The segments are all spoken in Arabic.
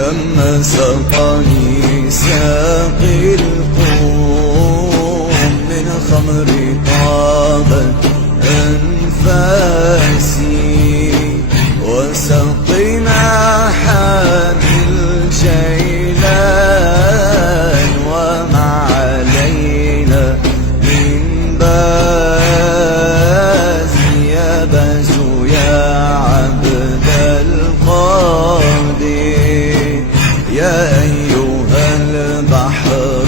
لما سقاني ساقي القوم من خمر طابت أنفاسي، وسقينا حامي الجيلان وما علينا من باز. يا باز يا عبد القادر، يا أيها البحر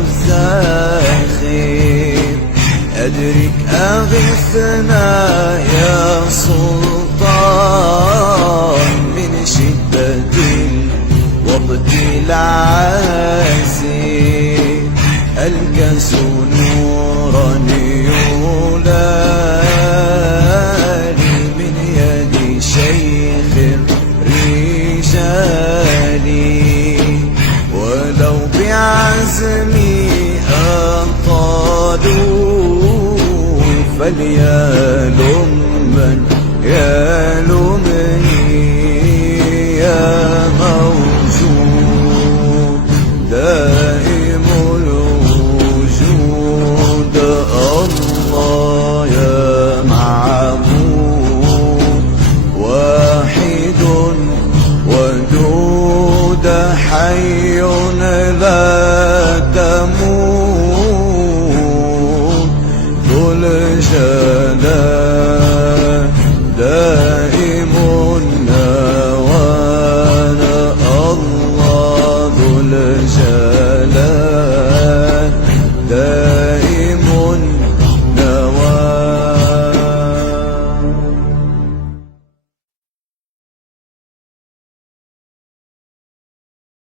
الزاخر، أدرك أغثنا يا سلطان من شدة الوقت العاسر. الكاس نورا يولى